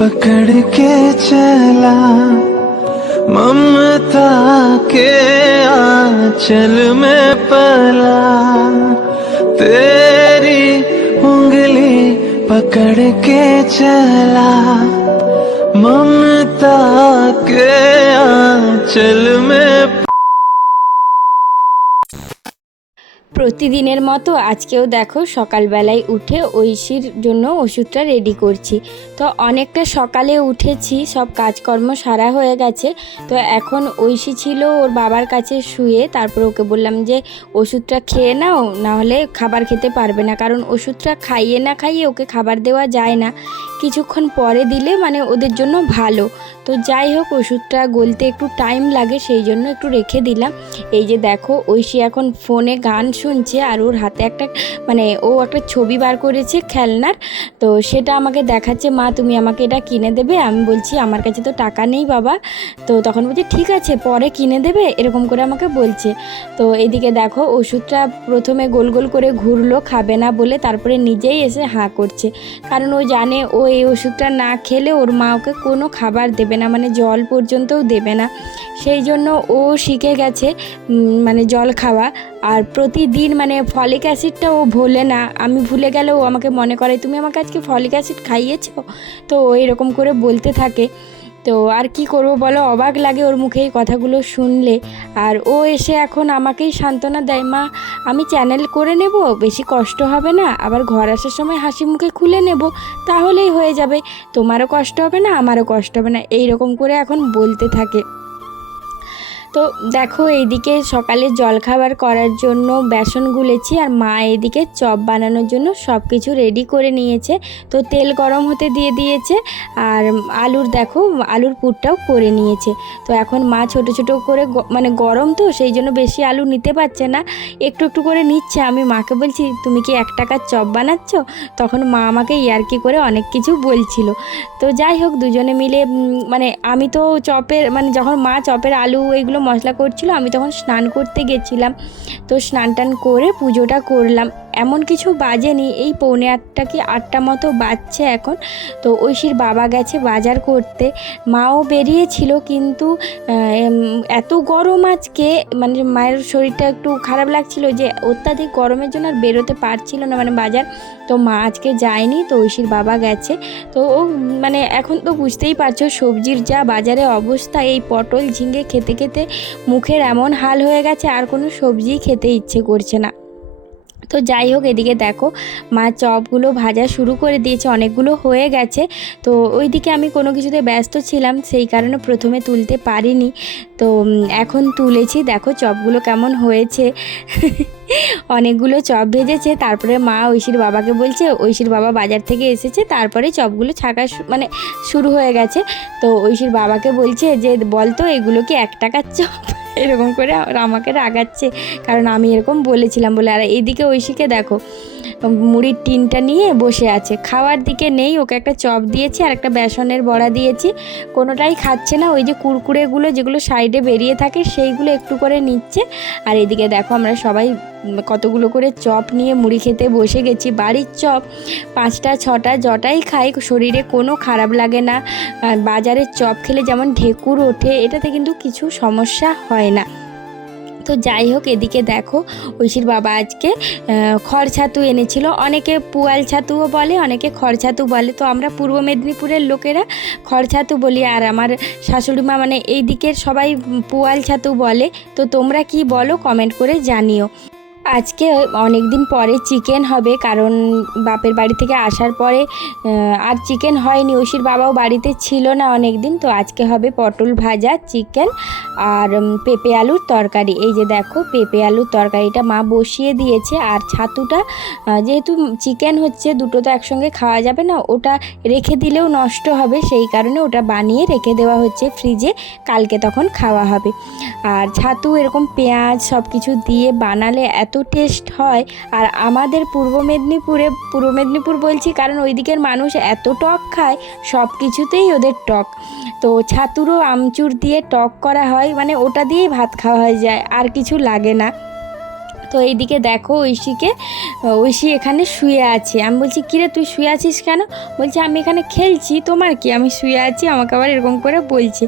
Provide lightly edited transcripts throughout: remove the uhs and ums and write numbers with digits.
पकड़ के चला ममता के आंचल में पला, तेरी उंगली पकड़ के चला ममता के आंचल में। প্রতিদিনের মতো আজকেও দেখো সকালবেলায় উঠে ঐশীর জন্য ওষুধটা রেডি করছি। তো অনেকটা সকালে উঠেছি, সব কাজকর্ম সারা হয়ে গেছে। তো এখন ঐশী ছিল ওর বাবার কাছে শুয়ে, তারপর ওকে বললাম যে ওষুধটা খেয়ে নাও, নাহলে খাবার খেতে পারবে না, কারণ ওষুধটা খাইয়ে না খাইয়ে ওকে খাবার দেওয়া যায় না, কিছুক্ষণ পরে দিলে মানে ওদের জন্য ভালো। তো যাই হোক, ওষুধটা গলতে একটু টাইম লাগে, সেই জন্য একটু রেখে দিলাম। এই যে দেখো ঐশী এখন ফোনে গান শুনছে, আর ওর হাতে একটা মানে ও একটা ছবি বার করেছে খেলনার, তো সেটা আমাকে দেখাচ্ছে, মা তুমি আমাকে এটা কিনে দেবে। আমি বলছি আমার কাছে তো টাকা নেই বাবা। তো তখন বলছে ঠিক আছে পরে কিনে দেবে, এরকম করে আমাকে বলছে। তো এইদিকে দেখো ওষুধটা প্রথমে গোল গোল করে ঘুরলো খাবে না বলে, তারপরে নিজেই এসে হাঁ করছে, কারণ ও জানে ও এই ওষুধটা না খেলে ওর মা ওকে কোনো খাবার দেবে না, মানে জল পর্যন্তও দেবে না। সেই জন্য ও শিখে গেছে মানে জল খাওয়া। আর প্রতিদিন মানে ফলিক অ্যাসিডটা ও ভোলে না, আমি ভুলে গেলেও ও আমাকে মনে করে তুমি আমাকে আজকে ফলিক অ্যাসিড খাইয়েছো, তো এরকম করে বলতে থাকে। তো আর কি করবো বলো, অবাক লাগে ওর মুখে এই কথাগুলো শুনলে। আর ও এসে এখন আমাকেই সান্ত্বনা দেয়, মা আমি চ্যানেল করে নেব, বেশি কষ্ট হবে না, আবার ঘর আসার সময় হাসি মুখে খুলে নেব, তাহলেই হয়ে যাবে, তোমারও কষ্ট হবে না আমারও কষ্ট হবে না, এই রকম করে এখন বলতে থাকে। তো দেখো এইদিকে সকালে জলখাবার করার জন্য বেসন গুলেছি, আর মা এইদিকে চপ বানানোর জন্য সব কিছু রেডি করে নিয়েছে। তো তেল গরম হতে দিয়ে দিয়েছে, আর আলুর দেখো আলুর পুরটাও করে নিয়েছে। তো এখন মা ছোট ছোট করে মানে গরম তো সেই জন্য বেশি আলু নিতে পারছে না, একটু একটু করে নিচ্ছে। আমি মাকে বলছি তুমি কি 1 টাকার চপ বানাচ্ছ? তখন মা আমাকে ইয়ার্কি করে অনেক কিছু বলছিল। তো যাই হোক দুজনে মিলে মানে আমি তো চপের মানে যখন মা চপের আলু এগুলো মশলা করছিল, আমি তখন স্নান করতে গেছিলাম। তো স্নান টান করে পুজোটা করলাম, এমন কিছু বাজেনি, এই 7:45 কি 8টা মতো বাজছে এখন। তো ঐশীর বাবা গেছে বাজার করতে, মাও বেরিয়েছিল, কিন্তু এত গরম আজকে, মানে মায়ের শরীরটা একটু খারাপ লাগছিল যে অত্যাধিক গরমের জন্য আর বেরোতে পারছিল না মানে বাজার। তো মা আজকে যায়নি, তো ঐশীর বাবা গেছে। তো ও মানে এখন তো বুঝতেই পারছো সবজির যা বাজারে অবস্থা, এই পটল ঝিঙে খেতে খেতে মুখের এমন হাল হয়ে গেছে, আর কোনো সবজিই খেতে ইচ্ছে করছে না। তো যাই হোক এদিকে দেখো মা চপগুলো ভাজা শুরু করে দিয়েছে, অনেকগুলো হয়ে গেছে। তো ওইদিকে আমি কোনো কিছুতে ব্যস্ত ছিলাম, সেই কারণে প্রথমে তুলতে পারিনি। তো এখন তুলেছি, দেখো চপগুলো কেমন হয়েছে। অনেকগুলো চপ ভেজেছে। তারপরে মা ঐশীর বাবাকে বলছে, ঐশীর বাবা বাজার থেকে এসেছে, তারপরে চপগুলো ছাকা মানে শুরু হয়ে গেছে। তো ঐশীর বাবাকে বলছে যে বলতো এগুলো কি 1 টাকার চপ, এরকম করে আমাকে রাগাচ্ছে, কারণ আমি এরকম বলেছিলাম বলে। আর এইদিকে ঐশীকে দেখো মুড়ির টিনটা নিয়ে বসে আছে, খাওয়ার দিকে নেই। ওকে একটা চপ দিয়েছি আর একটা বেসনের বড়া দিয়েছি, কোনোটাই খাচ্ছে না। ওই যে কুরকুরেগুলো যেগুলো সাইডে বেরিয়ে থাকে সেইগুলো একটু করে নিচ্ছে। আর এদিকে দেখো আমরা সবাই কতগুলো করে চপ নিয়ে মুড়ি খেতে বসে গেছি। বাড়ির চপ 5টা 6টা যটাই খাই শরীরে কোনো খারাপ লাগে না। বাজারের চপ খেলে যেমন ঢেকুর ওঠে, এটাতে কিন্তু কিছু সমস্যা হয় না। তো যাই হোক এদিকে দেখো ঐশীর বাবা আজকে খড় ছাতু এনেছিল, অনেকে পুয়াল ছাতুও বলে, অনেকে খড় ছাতু বলে। তো আমরা পূর্ব মেদিনীপুরের লোকেরা খড় ছাতু বলি, আর আমার শাশুড়ি মা মানে এই দিকের সবাই পুয়াল ছাতু বলে। তো তোমরা কি বলো কমেন্ট করে জানিও। আজকে অনেক দিন পরে চিকেন হবে, কারণ বাপের বাড়ি থেকে আসার পরে আর চিকেন হয়নি, ঐশীর বাবাও বাড়িতে ছিল না অনেক দিন। তো আজকে হবে পটল ভাজা, চিকেন আর পেঁপে আলুর তরকারি। এই যে দেখো পেঁপে আলুর তরকারিটা মা বসিয়ে দিয়েছে, আর ছাতুটা যেহেতু চিকেন হচ্ছে দুটো তো একসঙ্গে খাওয়া যাবে না, ওটা রেখে দিলেও নষ্ট হবে, সেই কারণে ওটা বানিয়ে রেখে দেওয়া হচ্ছে ফ্রিজে, কালকে তখন খাওয়া হবে। আর ছাতু এরকম পেঁয়াজ সব কিছু দিয়ে বানালে এত টেস্ট হয়। আর আমাদের পূর্ব মেদিনীপুর বলছি কারণ ওই দিকের মানুষ এত টক খায়, সব কিছুতেই ওদের টক। তো ছাতুরও আমচুর দিয়ে টক করা হয়, মানে ওটা দিয়েই ভাত খাওয়া হয়ে যায়, আর কিছু লাগে না। তো এইদিকে দেখো ঐশী এখানে শুয়ে আছে। আমি বলছি কিরে তুই শুয়ে আছিস কেন? বলছে আমি এখানে খেলছি, তোমার কি, আমি শুয়ে আছি। আমাকে আবার এরকম করে বলছে।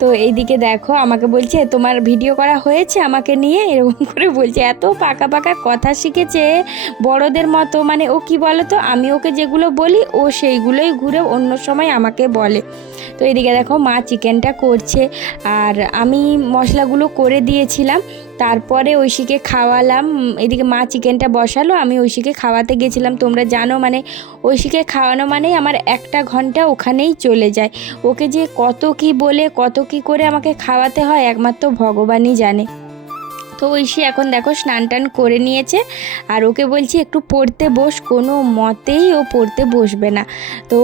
তো এইদিকে দেখো আমাকে বলছে তোমার ভিডিও করা হয়েছে আমাকে নিয়ে, এরকম করে বলছে। এত পাকা পাকা কথা শিখেছে বড়দের মতো। মানে ও কি বলো তো, আমি ওকে যেগুলো বলি ও সেইগুলোই ঘুরে অন্য সময় আমাকে বলে। তো এদিকে দেখো মা চিকেনটা করছে আর আমি মশলাগুলো করে দিয়েছিলাম। তারপরে ঐশীকে খাওয়ালাম। এদিকে মা চিকেনটা বসালো, আমি ঐশীকে খাওয়াতে গেছিলাম। তোমরা জানো মানে ঐশীকে খাওয়ানো মানেই আমার 1 ঘন্টা ওখানেই চলে যায়। ওকে যে কত কি বলে কত কি করে আমাকে খাওয়াতে হয় একমাত্র ভগবানই জানে। তো ঐশী এখন দেখো স্নান টান করে নিয়েছে আর ওকে বলছি একটু পড়তে বস, কোনো মতেই ও পড়তে বসবে না। তো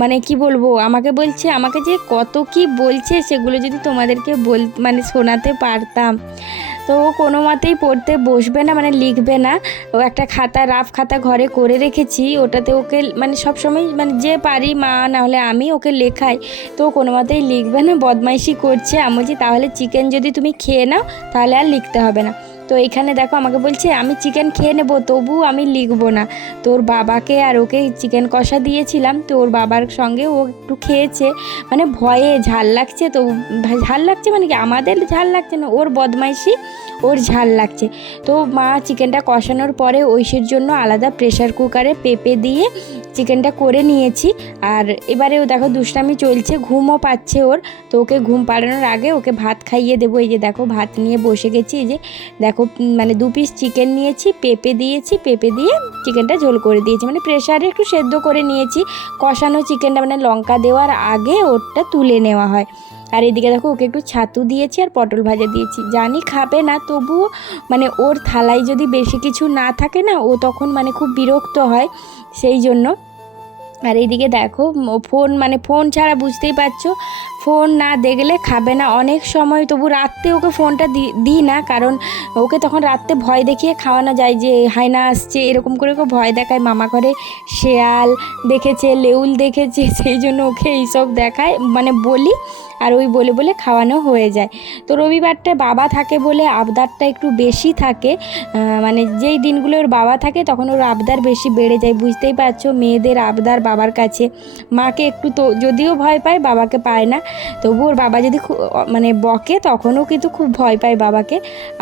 মানে কি বলবো, আমাকে বলছে, আমাকে যে কত কি বলছে সেগুলো যদি তোমাদেরকে মানে শোনাতে পারতাম। তো ও কোনো মতেই পড়তে বসবে না, মানে লিখবে না। ও একটা খাতা, রাফ খাতা ঘরে করে রেখেছি, ওটাতে ওকে মানে সবসময় মানে যে পারি মা না হলে আমি ওকে লেখাই। তো কোনো মতেই লিখবে না, বদমাইশি করছে। আমি বলছি তাহলে চিকেন যদি তুমি খেয়ে নাও তাহলে আর লিখতে হবে না। তো এখানে দেখো আমাকে বলছে আমি চিকেন খেয়ে নেবো তবু আমি লিখবো না। তোর বাবাকে আর ওকে চিকেন কষা দিয়েছিলাম, তো ওর বাবার সঙ্গে ও একটু খেয়েছে, মানে ভয়ে ঝাল লাগছে। তো ঝাল লাগছে মানে কি আমাদের ঝাল লাগছে না, ওর বদমাইশি ওর ঝাল লাগছে। তো মা চিকেনটা কষানোর পরে ঐশীর জন্য আলাদা প্রেশার কুকারে পেঁপে দিয়ে চিকেনটা করে নিয়েছি। আর এবারেও দেখো দুষ্টামি চলছে, ঘুমও পাচ্ছে ওর। তো ওকে ঘুম পাড়ানোর আগে ওকে ভাত খাইয়ে দেবো। এই যে দেখো ভাত নিয়ে বসে গেছি। এই যে দেখো মানে 2 পিস চিকেন নিয়েছি, পেঁপে দিয়েছি, পেঁপে দিয়ে চিকেনটা ঝোল করে দিয়েছি, মানে প্রেশারে একটু সেদ্ধ করে নিয়েছি। কষানো চিকেনটা মানে লঙ্কা দেওয়ার আগে ওটা তুলে নেওয়া হয়। আর এদিকে দেখো ওকে একটু ছাতু দিয়েছি আর পটল ভাজা দিয়েছি। জানি খাবে না, তবুও মানে ওর থালায় যদি বেশি কিছু না থাকে না ও তখন মানে খুব বিরক্ত হয়, সেই জন্য। আর এইদিকে দেখো ফোন ছাড়া বুঝতেই পারছো, ফোন না দেখলে খাবে না অনেক সময়। তবু রাত্রে ওকে ফোনটা দিই না, কারণ ওকে তখন রাত্রে ভয় দেখিয়ে খাওয়ানো যায়, যে হায়না আসছে এরকম করে ওকে ভয় দেখায়। মামা ঘরে শেয়াল দেখেছে, লেউল দেখেছে, সেই জন্য ওকে এইসব দেখায়, মানে বলি। আর ওই বলে বলে খাওয়ানো হয়ে যায়। তো রবিবারটা বাবা থাকে বলে আবদারটা একটু বেশি থাকে। মানে যেই দিনগুলো ওর বাবা থাকে তখন ওর আবদার বেশি বেড়ে যায়। বুঝতেই পারছো মেয়েদের আবদার বাবার কাছে। মাকে একটু তো যদিও ভয় পায়, বাবাকে পায় না। তবু ওর বাবা যদি মানে বকে তখনও কিন্তু খুব ভয় পায় বাবাকে।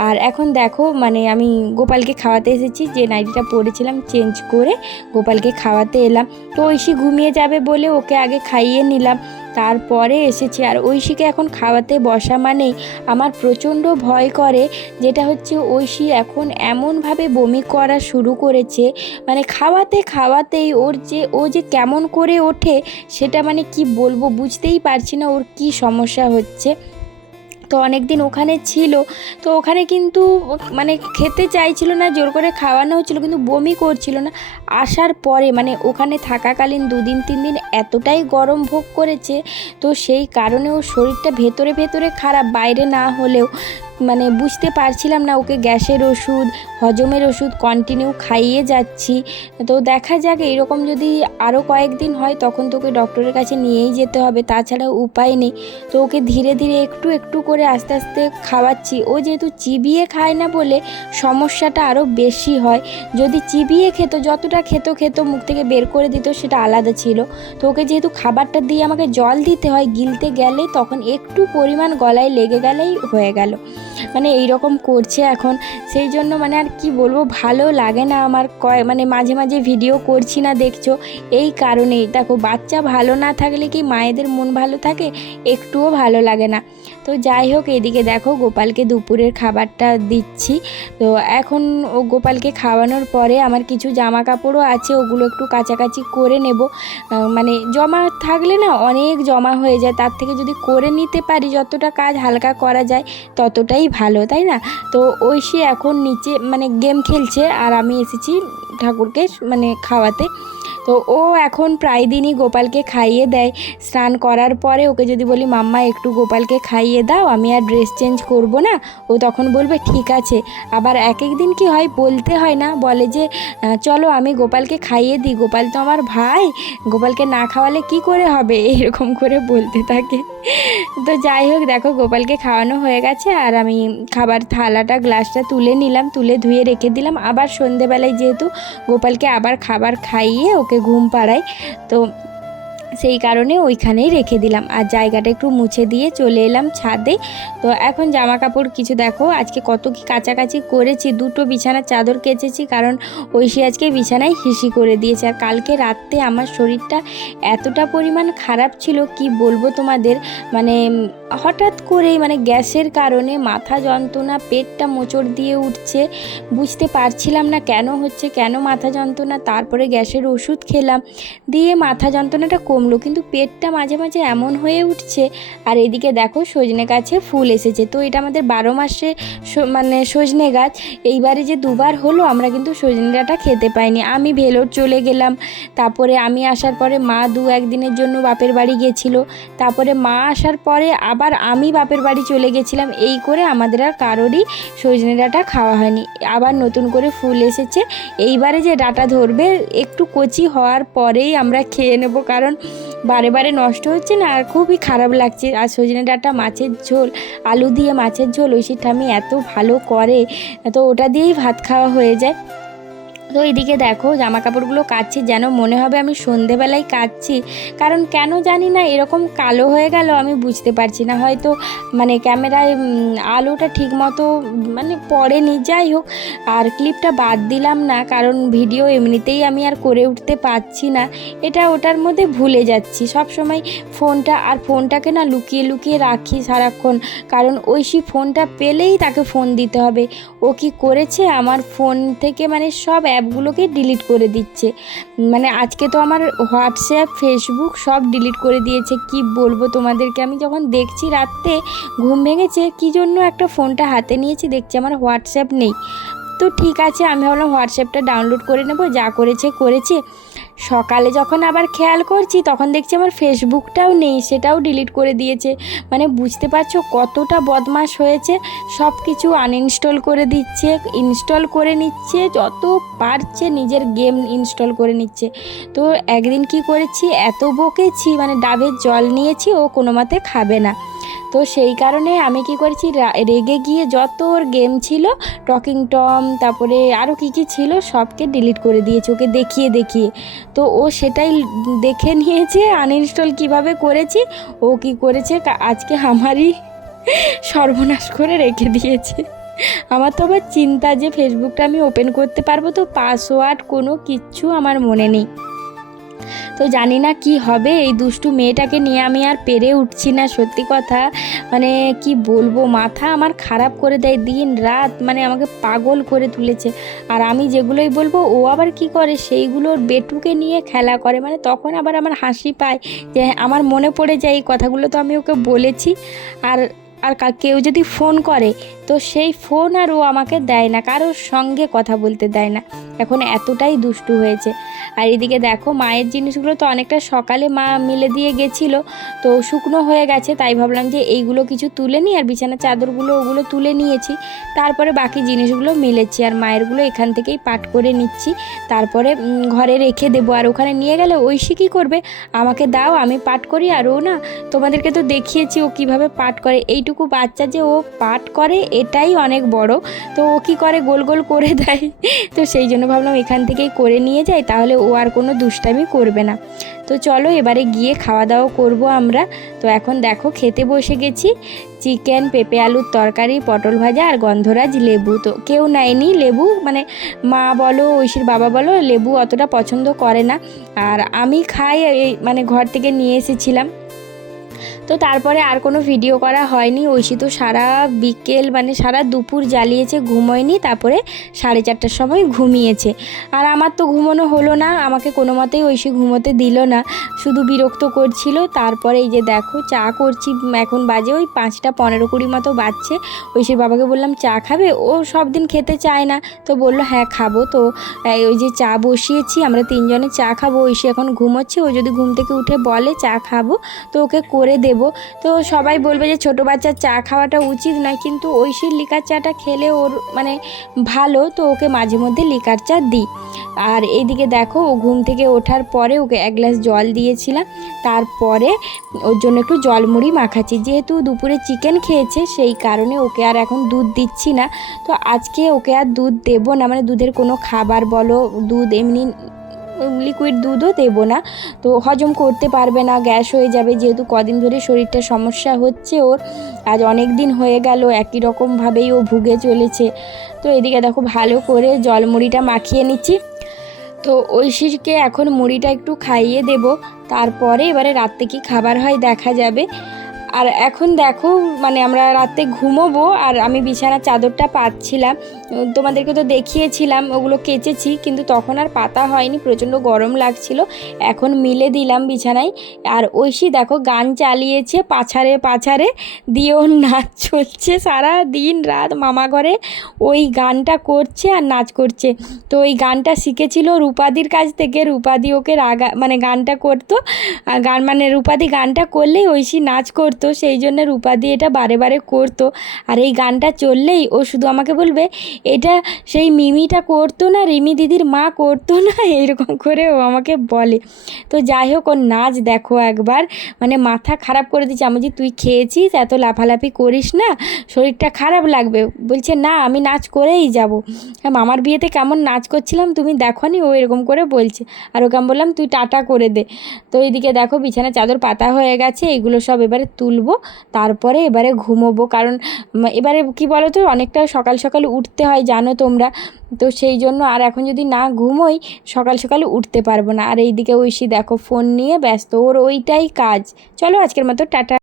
আর এখন দেখো মানে আমি গোপালকে খাওয়াতে এসেছি, যে নাইটিটা পরেছিলাম চেঞ্জ করে গোপালকে খাওয়াতে এলাম। তো ঐশী ঘুমিয়ে যাবে বলে ওকে আগে খাইয়ে নিলাম, তারপরে এসেছি। আর ঐশীকে এখন খাওয়াতে বসা মানেই আমার প্রচণ্ড ভয় করে, যেটা হচ্ছে ঐশী এখন এমনভাবে বমি করা শুরু করেছে, মানে খাওয়াতেই ও যে কেমন করে ওঠে সেটা মানে কি বলবো, বুঝতেই পারছি না ওর কি সমস্যা হচ্ছে। তো অনেক দিন ওখানে ছিল, তো ওখানে কিন্তু মানে খেতে চাইছিল না, জোর করে খাওয়ানো হচ্ছিলো কিন্তু বমি করছিল না। আসার পরে মানে ওখানে থাকাকালীন 2 দিন 3 দিন এতটাই গরম ভোগ করেছে, তো সেই কারণে ওর শরীরটা ভেতরে ভেতরে খারাপ, বাইরে না হলেও। মানে বুঝতে পারছিলাম না, ওকে গ্যাসের ওষুধ, হজমের ওষুধ কন্টিনিউ খাইয়ে যাচ্ছি। তো দেখা যাক, এইরকম যদি আরও কয়েকদিন হয় তখন তোকে ডক্টরের কাছে নিয়েই যেতে হবে, তাছাড়া উপায় নেই। তো ওকে ধীরে ধীরে একটু একটু করে আস্তে আস্তে খাওয়াচ্ছি। ও যেহেতু চিবিয়ে খায় না বলে সমস্যাটা আরও বেশি হয়। যদি চিবিয়ে খেত, যতটা খেত মুখ থেকে বের করে দিত সেটা আলাদা ছিল। তো ওকে যেহেতু খাবারটা দিয়ে আমাকে জল দিতে হয়, গিলতে গেলে তখন একটু পরিমাণ গলায় লেগে গেলেই হয়ে গেল, মানে এই রকম করছে এখন। সেই জন্য মানে আর কি বলবো, ভালো লাগে না আমার। মানে মাঝে মাঝে ভিডিও করছি না দেখছো, এই কারণেই। দেখো বাচ্চা ভালো না থাকলে কি মায়েদের মন ভালো থাকে? একটুও ভালো লাগে না। তো যাই হোক, এদিকে দেখো গোপালকে দুপুরের খাবারটা দিচ্ছি। তো এখন ও গোপালকে খাওয়ানোর পরে আমার কিছু জামা কাপড়ও আছে, ওগুলো একটু কাচাকাচি করে নেব। মানে জমা থাকলে না অনেক জমা হয়ে যায়, তার থেকে যদি করে নিতে পারি, যতটা কাজ হালকা করা যায় ততটাই ভালো, তাই না? তো ঐশী এখন নিচে মানে গেম খেলছে আর আমি এসেছি ঠাকুরকে মানে খাওয়াতে। তো ও এখন প্রায় দিনই গোপালকে খাইয়ে দেয়। স্নান করার পরে ওকে যদি বলি মাম্মা একটু গোপালকে খাইয়ে দাও, আমি আর ড্রেস চেঞ্জ করব না, ও তখন বলবে ঠিক আছে। আবার এক এক দিন কি হয় বলতে হয় না, বলে যে চলো আমি গোপালকে খাইয়ে দিই, গোপাল তো আমার ভাই, গোপালকে না খাওয়ালে কি করে হবে, এরকম করে বলতে থাকে। তো যাই হোক, দেখো গোপালকে খাওয়ানো হয়ে গেছে আর আমি খাবার থালাটা গ্লাসটা তুলে নিলাম, তুলে ধুয়ে রেখে দিলাম। আবার সন্ধেবেলায় যেহেতু গোপালকে আবার খাবার খাইয়ে ওকে ঘুম পাড়াই, তো সেই কারণে ওইখানেই রেখে দিলাম। আর জায়গাটা একটু মুছে দিয়ে চলে এলাম ছাদে। তো এখন জামা কাপড় কিছু দেখো আজকে কত কি কাচাকাচি করেছি। দুটো বিছানার চাদর কেচেছি, কারণ ঐশী আজকে বিছানায় হিসি করে দিয়েছে। আর কালকে রাত্রে আমার শরীরটা এতটা পরিমাণ খারাপ ছিল কি বলবো তোমাদের, মানে হঠাৎ করেই মানে গ্যাসের কারণে মাথা যন্ত্রণা, পেটটা মোচড় দিয়ে উঠছে, বুঝতে পারছিলাম না কেন হচ্ছে, কেন মাথা যন্ত্রণা। তারপরে গ্যাসের ওষুধ খেলাম, দিয়ে মাথা যন্ত্রণাটা কমলো, কিন্তু পেটটা মাঝে মাঝে এমন হয়ে উঠছে। আর এদিকে দেখো সজনে গাছে ফুল এসেছে। তো এটা আমাদের 12 মাসে মানে সজনে গাছ। এইবারে যে দুবার হলো আমরা কিন্তু সজনে ডাঁটা খেতে পাইনি। আমি ভেলোর চলে গেলাম, তারপরে আমি আসার পরে মা 2-1 দিনের জন্য বাপের বাড়ি গেছিলো, তারপরে মা আসার পরে আবার আমি বাপের বাড়ি চলে গেছিলাম। এই করে আমাদের আর কারোরই সজনে ডাঁটা খাওয়া হয়নি। আবার নতুন করে ফুল এসেছে, এইবারে যে ডাঁটা ধরবে একটু কচি হওয়ার পরেই আমরা খেয়ে নেব, কারণ বারে বারে নষ্ট হচ্ছে না, আর খুবই খারাপ লাগছে। আর সজনে ডাঁটা মাছের ঝোল, আলু দিয়ে মাছের ঝোল ঐশীর ঠাম্মি এত ভালো করে, তো ওটা দিয়েই ভাত খাওয়া হয়ে যায়। তো এইদিকে দেখো জামা কাপড়গুলো কাচ্ছি, যেন মনে হবে আমি সন্ধেবেলায় কাচ্ছি, কারণ কেন জানি না এরকম কালো হয়ে গেল, আমি বুঝতে পারছি না, হয়তো মানে ক্যামেরায় আলোটা ঠিক মতো মানে পড়েনি। যাই হোক, আর ক্লিপটা বাদ দিলাম না, কারণ ভিডিও এমনিতেই আমি আর করে উঠতে পারছি না, এটা ওটার মধ্যে ভুলে যাচ্ছি সব সময় ফোনটা। আর ফোনটাকে না লুকিয়ে লুকিয়ে রাখি সারাক্ষণ, কারণ ঐশী ফোনটা পেলেই তাকে ফোন দিতে হবে। ও কি করেছে, আমার ফোন থেকে মানে সব অ্যাপগুলোকে ডিলিট করে দিচ্ছে। মানে আজকে তো আমার হোয়াটসঅ্যাপ, ফেসবুক সব ডিলিট করে দিয়েছে। কি বলবো তোমাদেরকে, আমি যখন দেখছি রাত্রে ঘুম ভেঙেছে, কী জন্য একটা ফোনটা হাতে নিয়েছি, দেখছি আমার হোয়াটসঅ্যাপ নেই। তো ঠিক আছে, আমি ভাবলাম হোয়াটসঅ্যাপটা ডাউনলোড করে নেব, যা করেছে করেছে। সকালে যখন আবার খেয়াল করছি তখন দেখছি আমার ফেসবুকটাও নেই, সেটাও ডিলিট করে দিয়েছে। মানে বুঝতে পারছো কতটা বদমাশ হয়েছে, সব কিছু আনইনস্টল করে দিচ্ছে, ইনস্টল করে নিচ্ছে, যত পারছে নিজের গেম ইনস্টল করে নিচ্ছে। তো একদিন কি করেছি, এত বকেছি, মানে ডাবের জল নিয়েছি, ও কোনো মতে খাবে না। তো সেই কারণে আমি কি করেছি, রেগে গিয়ে যত ওর গেম ছিল, টকিং টম, তারপরে আরও কী কী ছিল সবকে ডিলিট করে দিয়েছে ওকে দেখিয়ে দেখিয়ে। তো ও সেটাই দেখে নিয়েছে আনইনস্টল কিভাবে করেছি। ও কি করেছে, আজকে আমারই সর্বনাশ করে রেখে দিয়েছে। আমার তো আবার চিন্তা যে ফেসবুকটা আমি ওপেন করতে পারবো, তো পাসওয়ার্ড কোনো কিচ্ছু আমার মনে নেই। তো জানি না কি হবে, এই দুষ্টু মেয়েটাকে নিয়ে আমি আর পেরে উঠছি না। সত্যি কথা, মানে কি বলবো, মাথা আমার খারাপ করে দেয় দিন রাত, মানে আমাকে পাগল করে তুলেছে। আর আমি যেগুলোই বলবো ও আবার কি করে, সেইগুলোর বেটুকে নিয়ে খেলা করে। মানে তখন আবার আমার হাসি পায়, যে আমার মনে পড়ে যায় এই কথাগুলো তো আমি ওকে বলেছি। আর আর কেউ যদি ফোন করে তো সেই ফোন আর ও আমাকে দেয় না, কারোর সঙ্গে কথা বলতে দেয় না, এখন এতটাই দুষ্টু হয়েছে। আর এদিকে দেখো মায়ের জিনিসগুলো তো অনেকটা সকালে মা মিলে দিয়ে গেছিলো, তো শুকনো হয়ে গেছে, তাই ভাবলাম যে এইগুলো কিছু তুলে নিই। আর বিছানার চাদরগুলো ওগুলো তুলে নিয়েছি, তারপরে বাকি জিনিসগুলো মিলেছি, আর মায়েরগুলো এখান থেকেই পাট করে নিচ্ছি, তারপরে ঘরে রেখে দেবো। আর ওখানে নিয়ে গেলে ঐশী কী করবে, আমাকে দাও আমি পাট করি। আর ও না, তোমাদেরকে তো দেখিয়েছি ও কিভাবে পাট করে, এইটুকু বাচ্চা যে ও পাট করে এটাই অনেক বড়। তো ও কী করে, গোল গোল করে দেয়। তো সেই জন্য ভাবলাম এখান থেকেই করে নিয়ে যাই, তাহলে ও আর কোনো দুষ্টামি করবে না। তো চলো এবারে গিয়ে খাওয়া দাওয়া করব আমরা। তো এখন দেখো খেতে বসে গেছি, চিকেন, পেঁপে আলুর তরকারি, পটল ভাজা আর গন্ধরাজ লেবু। তো কেউ নেয়নি লেবু, মানে মা বলো ঐশীর বাবা বলো লেবু অতটা পছন্দ করে না, আর আমি খাই, এই মানে ঘর থেকে নিয়ে এসেছিলাম। তো তারপরে আর কোনো ভিডিও করা হয়নি। ঐশী তো সারা বিকেল মানে সারা দুপুর জ্বালিয়েছে, ঘুমোয়নি, তারপরে 4:30টার সময় ঘুমিয়েছে। আর আমার তো ঘুমোনো হলো না, আমাকে কোনো মতেই ঐশী ঘুমোতে দিল না, শুধু বিরক্ত করছিল। তারপরে এই যে দেখো চা করছি, এখন বাজে ওই 5টা 15-20 মতো বাজছে। ঐশীর বাবাকে বললাম চা খাবে, ও সব দিন খেতে চায় না, তো বললো হ্যাঁ খাবো। তো ওই যে চা বসিয়েছি, আমরা 3 জনে চা খাবো। ঐশী এখন ঘুমোচ্ছে, ও যদি ঘুম থেকে উঠে বলে চা খাবো তো ওকে করে দেব। দেবো। তো সবাই বলবে যে ছোটো বাচ্চার চা খাওয়াটা উচিত নয়, কিন্তু ঐশীর লিকার চাটা খেলে ওর মানে ভালো, তো ওকে মাঝে মধ্যে লিকার চা দিই। আর এইদিকে দেখো ও ঘুম থেকে ওঠার পরে ওকে এক গ্লাস জল দিয়েছিলাম, তারপরে ওর জন্য একটু জলমুড়ি মাখাচ্ছি। যেহেতু দুপুরে চিকেন খেয়েছে সেই কারণে ওকে আর এখন দুধ দিচ্ছি না। তো আজকে ওকে আর দুধ দেবো না, মানে দুধের কোনো খাবার বলো, দুধ এমনি লিকুইড দুধও দেবো না, তো হজম করতে পারবে না, গ্যাস হয়ে যাবে। যেহেতু কদিন ধরে শরীরটা সমস্যা হচ্ছে ওর, আজ অনেক দিন হয়ে গেল একই রকমভাবেই ও ভুগে চলেছে। তো এদিকে দেখো ভালো করে জলমুড়িটা মাখিয়ে নিচ্ছি। তো ঐশীকে এখন মুড়িটা একটু খাইয়ে দেব, তারপরে এবারে রাত্রে কি খাবার হয় দেখা যাবে। আর এখন দেখো মানে আমরা রাতে ঘুমোবো, আর আমি বিছানার চাদরটা পাতছিলাম, তোমাদেরকে তো দেখিয়েছিলাম ওগুলো কেচেছি, কিন্তু তখন আর পাতা হয়নি, প্রচণ্ড গরম লাগছিল। এখন মিলে দিলাম বিছানায়। আর ঐশী দেখো গান চালিয়েছে পাছারে পাছারে দিয়ে, ওর নাচ চলছে সারা দিন রাত মামা ঘরে, ওই গানটা করছে আর নাচ করছে। তো ওই গানটা শিখেছিল রূপাদির কাছ থেকে, রূপাদি ওকে রাগা মানে গানটা করতো, গান মানে রূপাদি গানটা করলেই ঐশী নাচ করতো, সেই জন্য রূপাদি এটা বারে বারে করতো। আর এই গানটা চললেই ও শুধু আমাকে বলবে এটা সেই মিমিটা করতো না, রিমি দিদির মা করতো না, এইরকম করে ও আমাকে বলে। তো যাই হোক ওর নাচ দেখো একবার, মানে মাথা খারাপ করে দিচ্ছে। আমি যে তুই খেয়েছিস এত লাফালাফি করিস না, শরীরটা খারাপ লাগবে। বলছে না আমি নাচ করেই যাব। মামার বিয়েতে কেমন নাচ করছিলাম তুমি দেখোনি, ও এরকম করে বলছে। আর ওকে আমি বললাম তুই টাটা করে দে। তো এইদিকে দেখো বিছানা চাদর পাতা হয়ে গেছে, এগুলো সব এবারে তুলবো, তারপরে এবারে ঘুমোবো। কারণ এবারে কি বলো তো অনেকটা সকাল সকাল উঠতে হয় জানো তোমরা, তো সেই জন্য আর এখন যদি না ঘুমোই সকাল সকাল উঠতে পারবো না। আর এইদিকে ঐশী দেখো ফোন নিয়ে ব্যস্ত, ওর ওইটাই কাজ। চলো আজকের মতো টাটা।